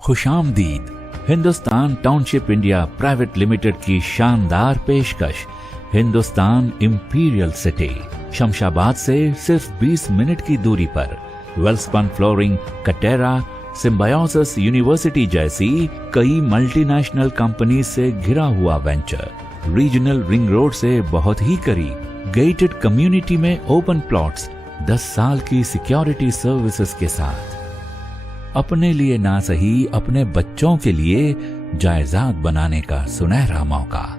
खुशामदीद। Hindustan township India private limited की शानदार पेशकश हिंदुस्तान इंपीरियल सिटी, शमशाबाद से सिर्फ 20 मिनट की दूरी पर वेलस्पन फ्लोरिंग, कटेरा, सिम्बायोसिस यूनिवर्सिटी जैसी कई मल्टीनेशनल कंपनी से घिरा हुआ वेंचर, रीजनल रिंग रोड से बहुत ही करीब, गेटेड कम्युनिटी में ओपन प्लॉट्स, 10 साल की सिक्योरिटी सर्विसेज के साथ। अपने लिए ना सही, अपने बच्चों के लिए जायदाद बनाने का सुनहरा मौका।